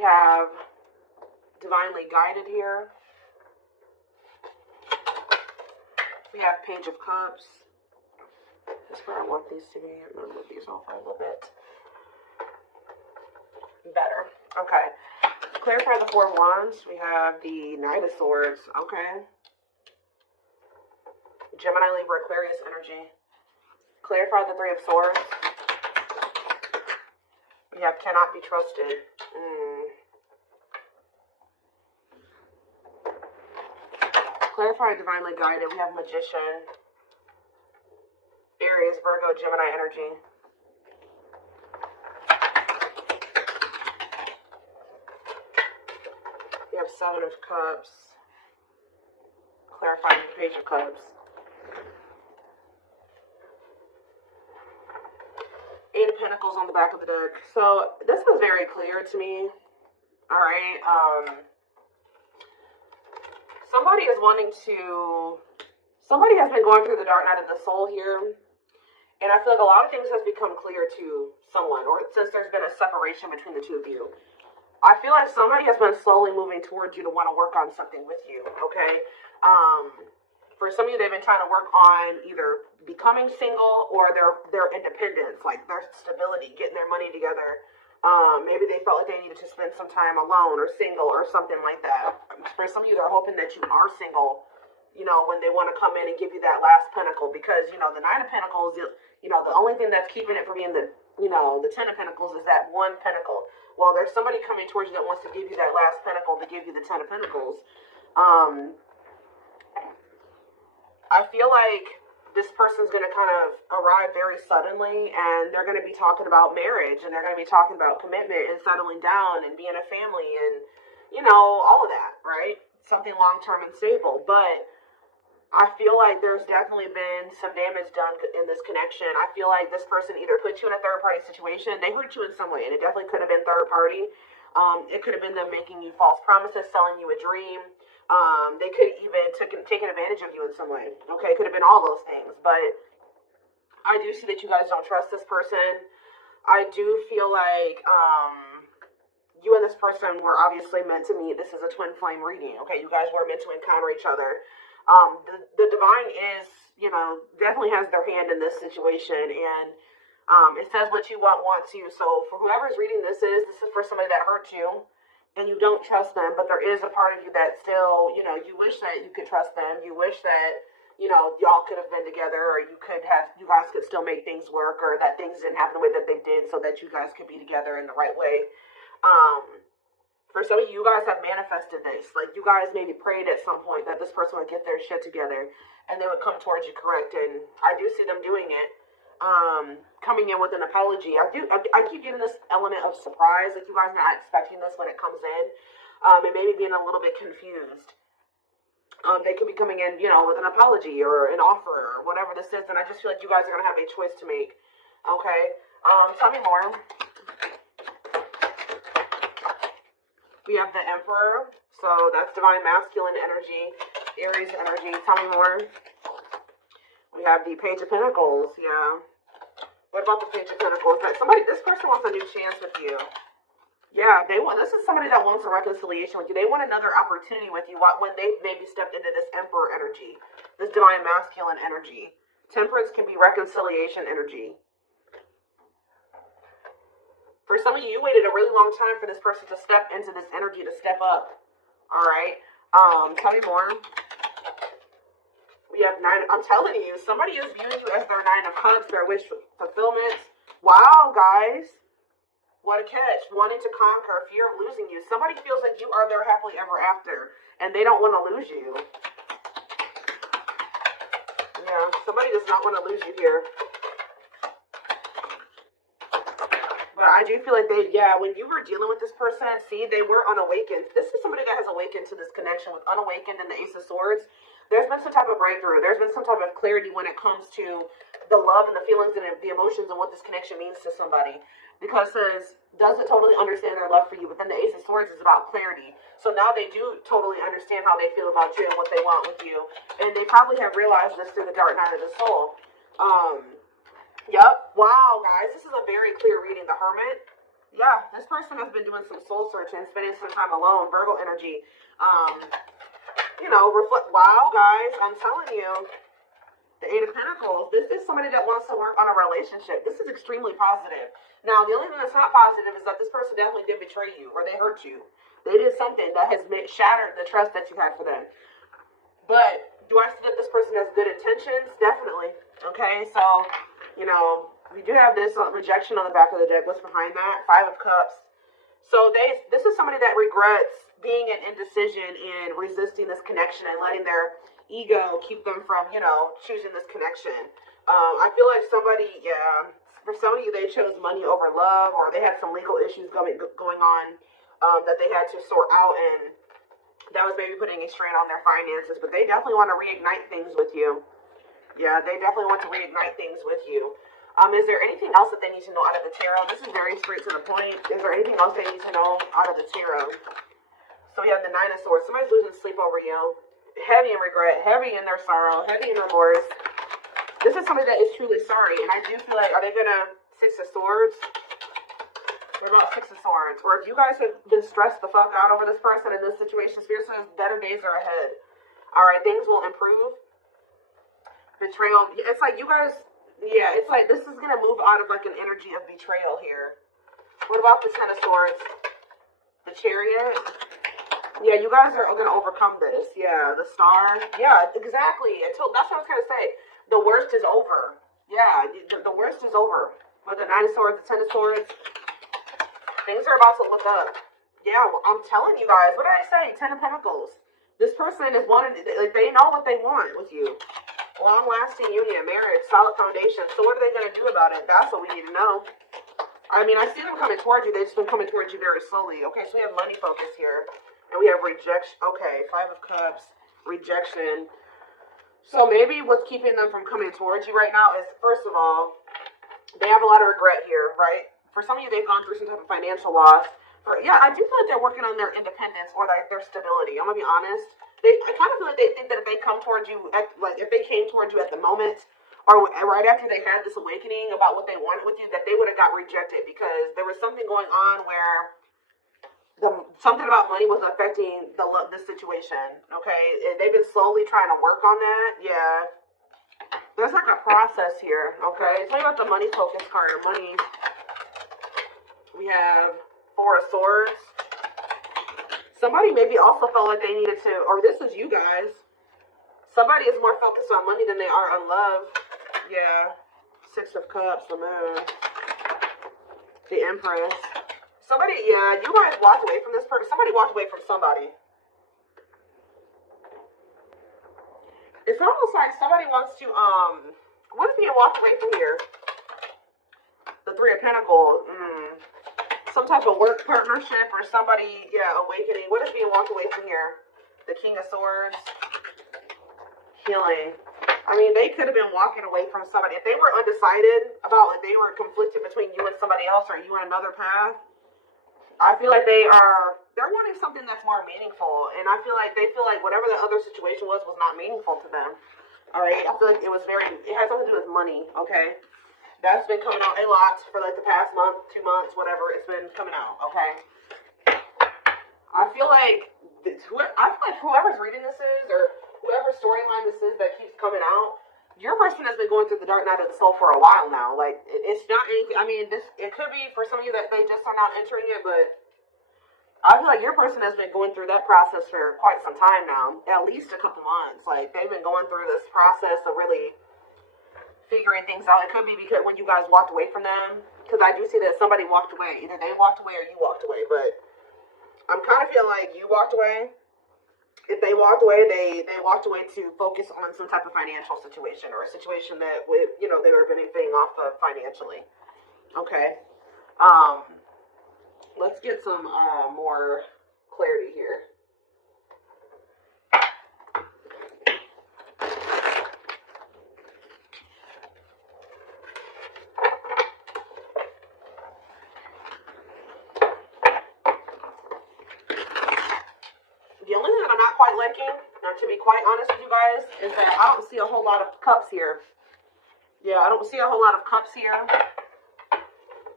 have divinely guided here. We have Page of Cups. That's where I want these to be. I'm going to move these over a little bit. Better. Okay. Clarify the Four of Wands. We have the Knight of Swords. Okay. Gemini, Libra, Aquarius energy. Clarify the Three of Swords. We have cannot be trusted. Clarify divinely guided. We have Magician. Aries, Virgo, Gemini energy. We have Seven of Cups. Clarifying the Page of Cups. Eight of Pentacles on the back of the deck. So this is very clear to me. All right. Somebody is wanting to. Somebody has been going through the dark night of the soul here, and I feel like a lot of things has become clear to someone, or since there's been a separation between the two of you. I feel like somebody has been slowly moving towards you to want to work on something with you. Okay. For some of you, they've been trying to work on either becoming single or their independence, like their stability, getting their money together. Maybe they felt like they needed to spend some time alone or single or something like that. For some of you, they're hoping that you are single, you know, when they want to come in and give you that last pentacle, because, you know, the Nine of Pentacles, you know, the only thing that's keeping it from being the, you know, the Ten of Pentacles is that one pentacle. Well, there's somebody coming towards you that wants to give you that last pentacle to give you the Ten of Pentacles. I feel like this person's going to kind of arrive very suddenly, and they're going to be talking about marriage, and they're going to be talking about commitment and settling down and being a family and, you know, all of that, right? Something long-term and stable. But I feel like there's definitely been some damage done in this connection. I feel like this person either put you in a third-party situation, they hurt you in some way, and it definitely could have been third-party. It could have been them making you false promises, selling you a dream. They could even taken advantage of you in some way. Okay, it could have been all those things. But I do see that you guys don't trust this person. I do feel like you and this person were obviously meant to meet. This is a twin flame reading. Okay, you guys were meant to encounter each other. The divine is, you know, definitely has their hand in this situation, and it says what you want wants you. So for whoever's reading this is for somebody that hurt you, and you don't trust them, but there is a part of you that still, you know, you wish that you could trust them. You wish that, you know, y'all could have been together, or you guys could still make things work, or that things didn't happen the way that they did so that you guys could be together in the right way. For some of you guys have manifested this. Like, you guys maybe prayed at some point that this person would get their shit together and they would come towards you, correct? And I do see them doing it. Coming in with an apology. I keep getting this element of surprise, like you guys are not expecting this when it comes in, and maybe being a little bit confused. They could be coming in, you know, with an apology or an offer or whatever this is, and I just feel like you guys are going to have a choice to make. Okay? Tell me more. We have the Emperor, so that's divine masculine energy, Aries energy. Tell me more. We have the Page of Pentacles, yeah. What about the Page of Pentacles? This person wants a new chance with you. Yeah, this is somebody that wants a reconciliation with you. They want another opportunity with you when they maybe stepped into this Emperor energy, this divine masculine energy. Temperance can be reconciliation energy. For some of you, you waited a really long time for this person to step into this energy, to step up. All right. Tell me more. We have I'm telling you, somebody is viewing you as their Nine of Cups, their wish fulfillment. Wow, guys. What a catch. Wanting to conquer, fear of losing you. Somebody feels like you are their happily ever after, and they don't want to lose you. Yeah, somebody does not want to lose you here. But I do feel like when you were dealing with this person, see, they were unawakened. This is somebody that has awakened to this connection with unawakened and the Ace of Swords. There's been some type of breakthrough. There's been some type of clarity when it comes to the love and the feelings and the emotions and what this connection means to somebody. Because it doesn't totally understand their love for you, but then the Ace of Swords is about clarity. So now they do totally understand how they feel about you and what they want with you. And they probably have realized this through the dark night of the soul. Yep. Wow, guys. This is a very clear reading. The Hermit. Yeah, this person has been doing some soul searching, spending some time alone. Virgo energy. Reflect. Wow, guys, I'm telling you. The Eight of Pentacles. This is somebody that wants to work on a relationship. This is extremely positive. Now, the only thing that's not positive is that this person definitely did betray you or they hurt you. They did something that has shattered the trust that you had for them. But do I see that this person has good intentions? Definitely. Okay, so, we do have this rejection on the back of the deck. What's behind that? Five of Cups. So this is somebody that regrets being an indecision and resisting this connection and letting their ego keep them from, choosing this connection. I feel like for some of you, they chose money over love, or they had some legal issues going on that they had to sort out, and that was maybe putting a strain on their finances. But they definitely want to reignite things with you. Yeah, they definitely want to reignite things with you. Is there anything else that they need to know out of the tarot? This is very straight to the point. Is there anything else they need to know out of the tarot? So we have the Nine of Swords. Somebody's losing sleep over you. Heavy in regret, heavy in their sorrow, heavy in remorse. This is somebody that is truly sorry. And I do feel like, are they going to Six of Swords? What about Six of Swords? Or if you guys have been stressed the fuck out over this person in this situation, Spirit says better days are ahead. All right, things will improve. Betrayal. It's like you guys, it's like this is going to move out of like an energy of betrayal here. What about the Ten of Swords? The Chariot. Yeah, you guys are going to overcome this. Yeah, the Star. Yeah, exactly. That's what I was going to say. The worst is over. Yeah, the worst is over. With the Nine of Swords, the Ten of Swords, things are about to look up. Yeah, well, I'm telling you guys. What did I say? Ten of Pentacles. This person is wanting, like, they know what they want with you. Long-lasting union, marriage, solid foundation. So what are they going to do about it? That's what we need to know. I mean, I see them coming towards you. They've just been coming towards you very slowly. Okay, so we have money focus here. And we have rejection. Okay, Five of Cups, rejection. So maybe what's keeping them from coming towards you right now is, first of all, they have a lot of regret here, right? For some of you, they've gone through some type of financial loss. I do feel like they're working on their independence or like their stability. I'm going to be honest. I kind of feel like they think that if they come towards you, if they came towards you at the moment, or right after they had this awakening about what they wanted with you, that they would have got rejected because there was something going on where something about money was affecting the situation, okay? And they've been slowly trying to work on that. Yeah. There's like a process here, okay? Tell me about the money focus card. Money. We have Four of Swords. Somebody maybe also felt like they needed to, or this is you guys. Somebody is more focused on money than they are on love. Yeah. Six of Cups, the Moon. The Empress. Somebody, you guys walked away from this person. Somebody walked away from somebody. It's almost like somebody wants to, what is being walked away from here? The Three of Pentacles. Some type of work partnership or somebody, awakening. What is being walked away from here? The King of Swords. Healing. I mean, they could have been walking away from somebody. If they were undecided about, like, they were conflicted between you and somebody else or you and another path, I feel like they're wanting something that's more meaningful. And I feel like they feel like whatever the other situation was not meaningful to them. All right? I feel like it had something to do with money, okay? That's been coming out a lot for like the past month, 2 months, whatever. It's been coming out, okay? I feel like whoever's reading this is, or whoever storyline this is that keeps coming out, your person has been going through the dark night of the soul for a while now. Like, it's not anything. I mean, it could be for some of you that they just are not entering it, but I feel like your person has been going through that process for quite some time now, at least a couple months. Like, they've been going through this process of really figuring things out. It could be because when you guys walked away from them, because I do see that somebody walked away. Either they walked away or you walked away, but I'm kind of feeling like you walked away. If they walked away, they walked away to focus on some type of financial situation or a situation that they were benefiting off of financially. Okay. Let's get some more clarity here. The only thing that I'm not quite liking, to be quite honest with you guys, is that I don't see a whole lot of cups here. Yeah, I don't see a whole lot of cups here.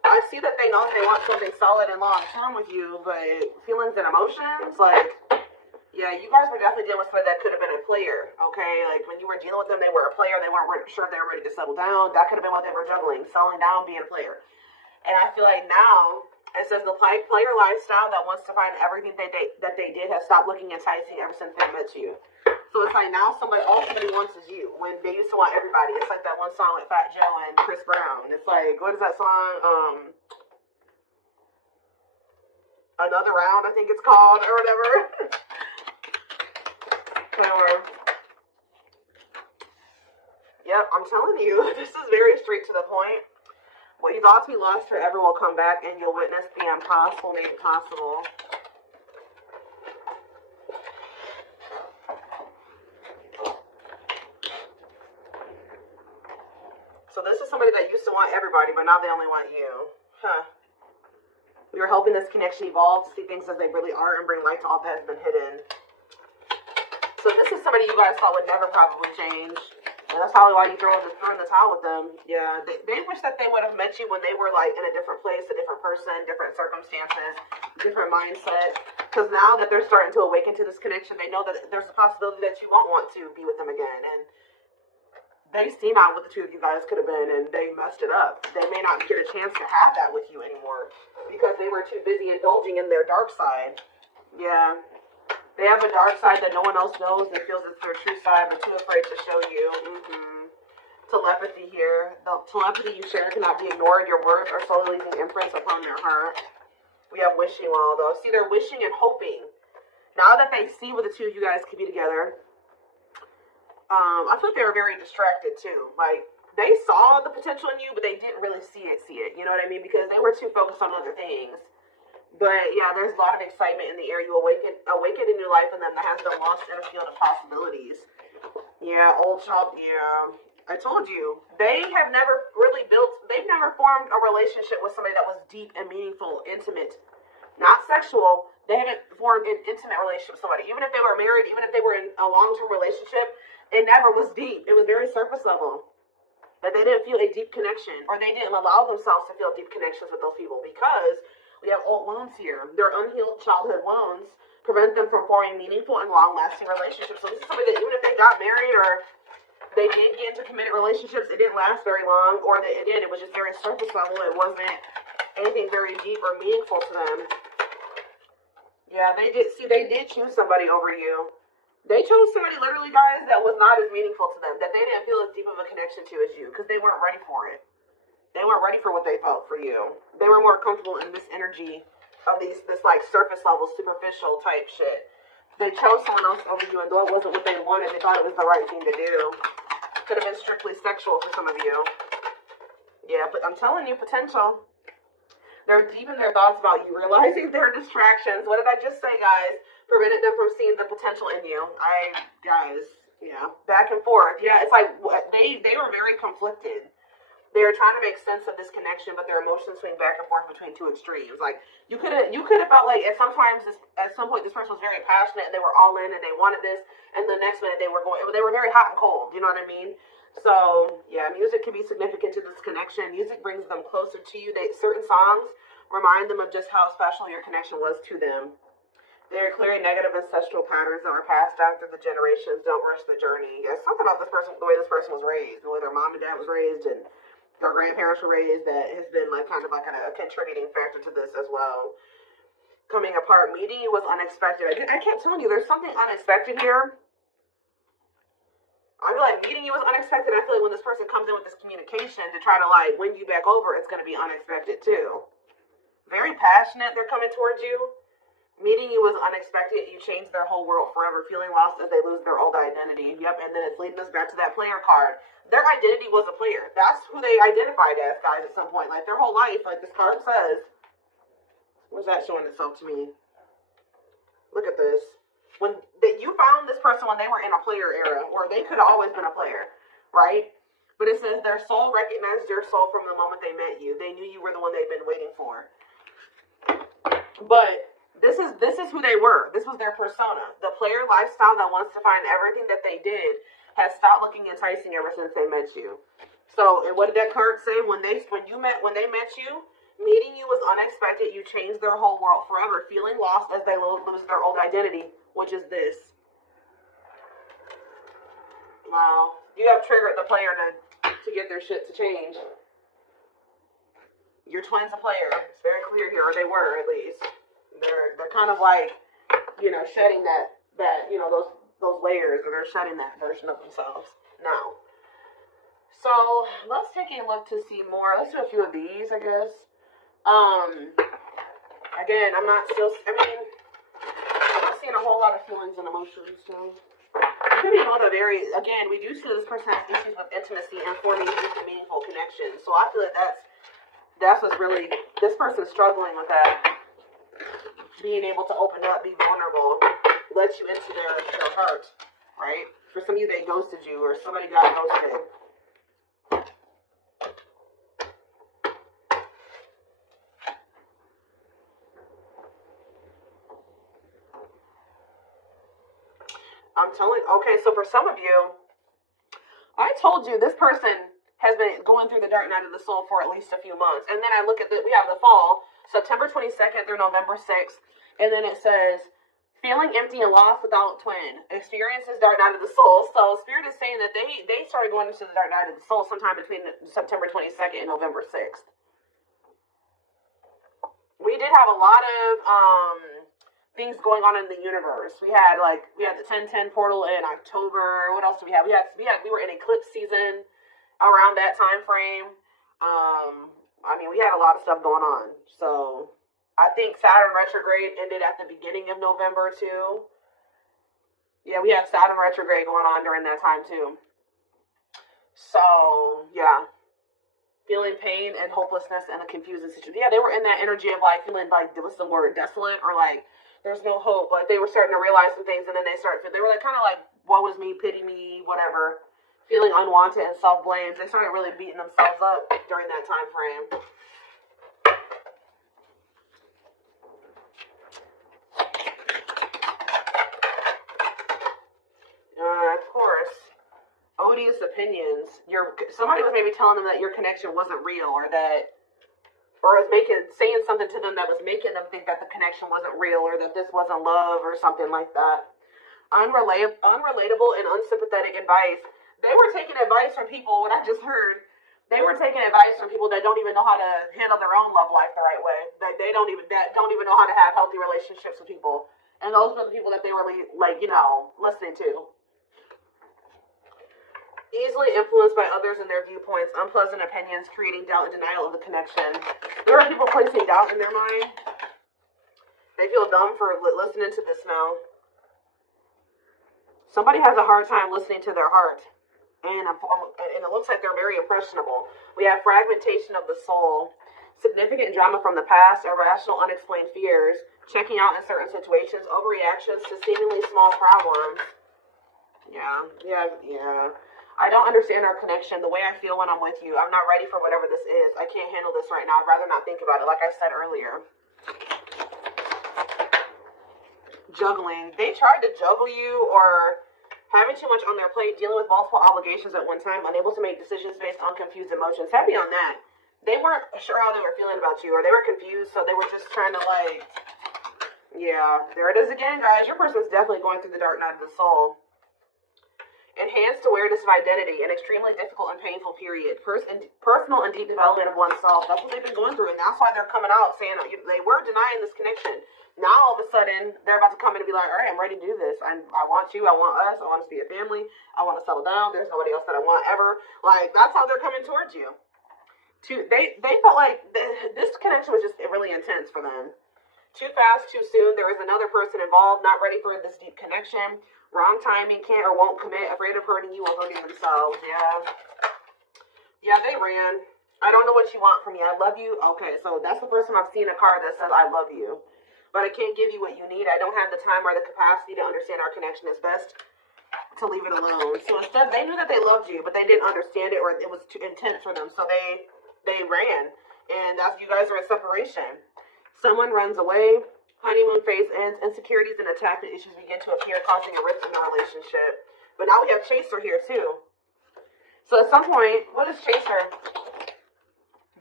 I see that they know they want something solid and long term with you, but feelings and emotions, like, yeah, you guys were definitely dealing with somebody that could have been a player, okay? Like, when you were dealing with them, they were a player. They weren't sure if they were ready to settle down. That could have been what they were juggling, settling down, being a player. And I feel like now, it says the player lifestyle that wants to find everything that they did has stopped looking enticing ever since they met you. So it's like now all somebody wants is you. When they used to want everybody. It's like that one song with Fat Joe and Chris Brown. It's like, what is that song? Another Round, I think it's called, or whatever. Yep, I'm telling you, this is very straight to the point. What you thought to be lost forever will come back, and you'll witness the impossible made possible. So this is somebody that used to want everybody, but now they only want you. Huh. We are helping this connection evolve to see things as they really are and bring light to all that has been hidden. So this is somebody you guys thought would never probably change. And that's probably why you threw in the towel with them. Yeah, they wish that they would have met you when they were like in a different place, a different person, different circumstances, different mindset. Because now that they're starting to awaken to this connection, they know that there's a possibility that you won't want to be with them again. And they see now what the two of you guys could have been, and they messed it up. They may not get a chance to have that with you anymore because they were too busy indulging in their dark side. Yeah. They have a dark side that no one else knows and feels it's their true side, but too afraid to show you. Telepathy here. The telepathy you share cannot be ignored. Your words are slowly leaving imprints upon their heart. We have wishing well, though. See, they're wishing and hoping. Now that they see what the two of you guys could be together, I feel like they were very distracted, too. Like, they saw the potential in you, but they didn't really see it. You know what I mean? Because they were too focused on other things. But yeah, there's a lot of excitement in the air. You awaken a new life in them that has been lost in a field of possibilities. Yeah, old child. Yeah, I told you they've never formed a relationship with somebody that was deep and meaningful, intimate, not sexual. They haven't formed an intimate relationship with somebody. Even if they were married, even if they were in a long-term relationship, it never was deep. It was very surface level. But they didn't feel a deep connection, or they didn't allow themselves to feel deep connections with those people because we have old wounds here. Their unhealed childhood wounds prevent them from forming meaningful and long-lasting relationships. So this is somebody that even if they got married or they did get into committed relationships, it didn't last very long, or it was just very surface level. It wasn't anything very deep or meaningful to them. Yeah, they did choose somebody over you. They chose somebody, literally, guys, that was not as meaningful to them, that they didn't feel as deep of a connection to as you, because they weren't ready for it. They weren't ready for what they felt for you. They were more comfortable in this energy of this like surface level, superficial type shit. They chose someone else over you, and though it wasn't what they wanted, they thought it was the right thing to do. Could have been strictly sexual for some of you. Yeah, but I'm telling you, potential. They're deep in their thoughts about you, realizing their distractions. What did I just say, guys? Prevented them from seeing the potential in you. Yeah, back and forth. Yeah, it's like they were very conflicted. They were trying to make sense of this connection, but their emotions swing back and forth between two extremes. Like you could have felt like at some point this person was very passionate and they were all in and they wanted this, and the next minute they were very hot and cold. You know what I mean? So yeah, music can be significant to this connection. Music brings them closer to you. Certain songs remind them of just how special your connection was to them. They are clearing negative ancestral patterns that were passed down through the generations. Don't rush the journey. Yeah, something about this person, the way this person was raised, the way their mom and dad was raised, and their grandparents were raised, that has been like kind of like a contributing factor to this as well. Coming apart, meeting you was unexpected. I kept telling you, there's something unexpected here. I feel like meeting you was unexpected. I feel like when this person comes in with this communication to try to like win you back over, it's going to be unexpected too. Very passionate, they're coming towards you. Meeting you was unexpected. You changed their whole world forever, feeling lost as they lose their old identity. Yep, and then it's leading us back to that player card. Their identity was a player. That's who they identified as, guys, at some point. Like, their whole life, like this card says. Where's that showing itself to me? Look at this. You found this person when they were in a player era, or they could have always been a player, right? But it says their soul recognized your soul from the moment they met you. They knew you were the one they'd been waiting for. But this is who they were. This was their persona. The player lifestyle that wants to find everything that they did has stopped looking enticing ever since they met you. So, and what did that card say? When they met you, Meeting you was unexpected. You changed their whole world forever. Feeling lost as they lose their old identity, which is this. Wow. You have triggered the player to get their shit to change. Your twin's a player. It's very clear here, or they were at least. They're kind of like, shedding that those layers, or they're shedding that version of themselves now. So let's take a look to see more. Let's do a few of these, I guess. Again, I'm not seeing a whole lot of feelings and emotions, so. We do see this person has issues with intimacy and forming deep and meaningful connections. So I feel like that's what's really, this person's struggling with that. Being able to open up, be vulnerable, let you into their heart, right? For some of you, they ghosted you, or somebody got ghosted. Okay, so for some of you, I told you this person has been going through the dark night of the soul for at least a few months. And then I look at we have the fall, September 22nd through November 6th. And then it says, feeling empty and lost without twin. Experiences dark night of the soul. So Spirit is saying that they started going into the dark night of the soul sometime between September 22nd and November 6th. We did have a lot of things going on in the universe. We had the 1010 portal in October. What else do we have? We were in eclipse season around that time frame. We had a lot of stuff going on. So I think Saturn retrograde ended at the beginning of November too. Yeah, we had Saturn retrograde going on during that time too. So yeah, feeling pain and hopelessness and a confusing situation. Yeah, they were in that energy of feeling what's the word, desolate, or there's no hope. They were starting to realize some things, and then they were kind of woe is me, pity me, whatever. Feeling unwanted and self-blamed. They started really beating themselves up during that time frame. Of course, odious opinions. Somebody was maybe telling them that your connection wasn't real, or was saying something to them that was making them think that the connection wasn't real, or that this wasn't love, or something like that. Unrelatable and unsympathetic advice. They were taking advice from people. What I just heard, they were taking advice from people that don't even know how to handle their own love life the right way. They don't even know how to have healthy relationships with people, and those were the people that they were listening to. Easily influenced by others and their viewpoints, unpleasant opinions, creating doubt and denial of the connection. There are people placing doubt in their mind. They feel dumb for listening to this now. Somebody has a hard time listening to their heart. And it looks like they're very impressionable. We have fragmentation of the soul, significant drama from the past, irrational, unexplained fears, checking out in certain situations, overreactions to seemingly small problems. Yeah. I don't understand our connection, the way I feel when I'm with you. I'm not ready for whatever this is. I can't handle this right now. I'd rather not think about it, like I said earlier. Juggling. They tried to juggle you, or having too much on their plate, dealing with multiple obligations at one time, unable to make decisions based on confused emotions. Heavy on that. They weren't sure how they were feeling about you, or they were confused, so they were just trying to yeah, there it is again, guys. Your person's definitely going through the dark night of the soul. Enhanced awareness of identity, an extremely difficult and painful period. Personal and deep development of oneself. That's what they've been going through, and that's why they're coming out saying they were denying this connection. Now all of a sudden they're about to come in and be like, all right, I'm ready to do this. I want you. I want us. I want us to be a family. I want to settle down. There's nobody else that I want ever. That's how they're coming towards you. They felt like this connection was just really intense for them. Too fast, too soon. There was another person involved, not ready for this deep connection. Wrong timing, can't or won't commit, afraid of hurting you or hurting themselves. Yeah, they ran. I don't know what you want from me. I love you. Okay, so that's the first time I've seen a card that says I love you. But I can't give you what you need. I don't have the time or the capacity to understand our connection. It's best to leave it alone. So instead, they knew that they loved you, but they didn't understand it, or it was too intense for them. So they ran. And that's, you guys are in separation. Someone runs away. Honeymoon phase ends. Insecurities and attachment issues begin to appear, causing a rift in the relationship. But now we have Chaser here too. So at some point, what is Chaser?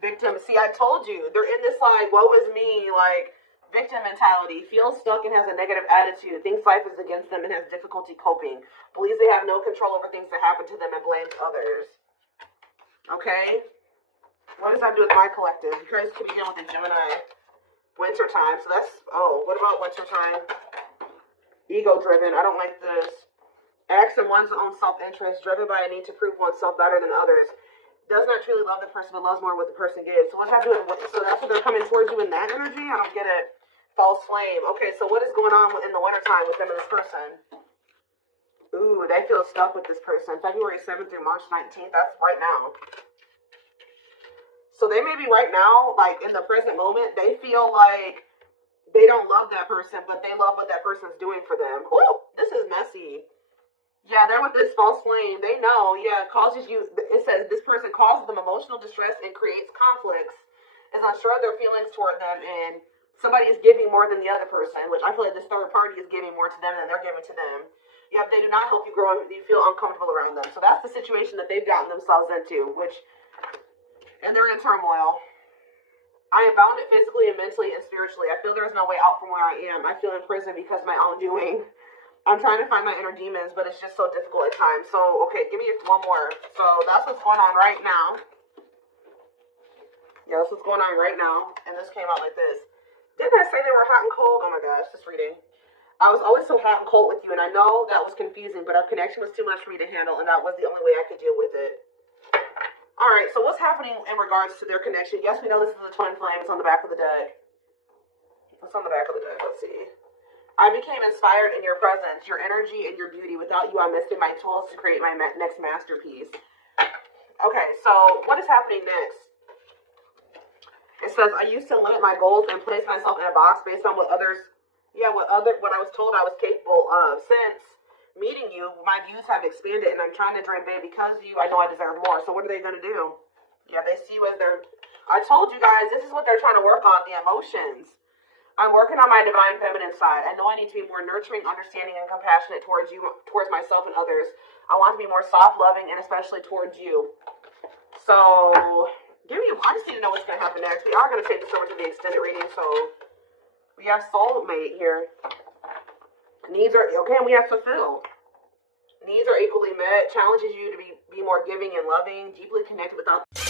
Victim. See, I told you. They're in this, like, woe is me, like, victim mentality. Feels stuck and has a negative attitude. Thinks life is against them and has difficulty coping. Believes they have no control over things that happen to them and blames others. Okay? What does that do with my collective? You guys could begin with a Gemini. Wintertime. So that's, oh, what about wintertime? Ego-driven. I don't like this. Acts in one's own self-interest, driven by a need to prove oneself better than others. Does not truly love the person, but loves more what the person gives. So what's that doing? So that's what they're coming towards you in that energy? I don't get it. False flame. Okay, so what is going on in the wintertime with them and this person? Ooh, they feel stuck with this person. February 7th through March 19th. That's right now. So they may be right now, like in the present moment, they feel like they don't love that person, but they love what that person's doing for them. Ooh, this is messy. Yeah, they're with this false flame. They know, yeah, causes you, it says this person causes them emotional distress and creates conflicts, is unsure of their feelings toward them, and somebody is giving more than the other person, which I feel like this third party is giving more to them than they're giving to them. Yeah, they do not help you grow, you feel uncomfortable around them. So that's the situation that they've gotten themselves into, and they're in turmoil. I am bounded physically and mentally and spiritually. I feel there is no way out from where I am. I feel in prison because of my own doing. I'm trying to find my inner demons, but it's just so difficult at times. So, okay, give me one more. So that's what's going on right now. Yeah, that's what's going on right now. And this came out like this. Didn't I say they were hot and cold? Oh my gosh, just reading. I was always so hot and cold with you, and I know that was confusing, but our connection was too much for me to handle, and that was the only way I could deal with it. All right, so what's happening in regards to their connection? Yes, we know this is a twin flame. It's on the back of the deck. What's on the back of the deck? Let's see. I became inspired in your presence, your energy, and your beauty. Without you, I'm missing my tools to create my next masterpiece. Okay, so what is happening next? It says, I used to limit my goals and place myself in a box based on what I was told I was capable of. Since meeting you, my views have expanded, and I'm trying to dream big. Because of you, I know I deserve more. So what are they going to do? Yeah, they see you as I told you guys, this is what they're trying to work on, the emotions. I'm working on my divine feminine side. I know I need to be more nurturing, understanding, and compassionate towards you, towards myself and others. I want to be more soft, loving, and especially towards you. So, I just need to know what's going to happen next. We are going to take this over to the extended reading. So, we have soulmate here. Needs are, okay, and we have fulfilled. Needs are equally met. Challenges you to be more giving and loving, deeply connected without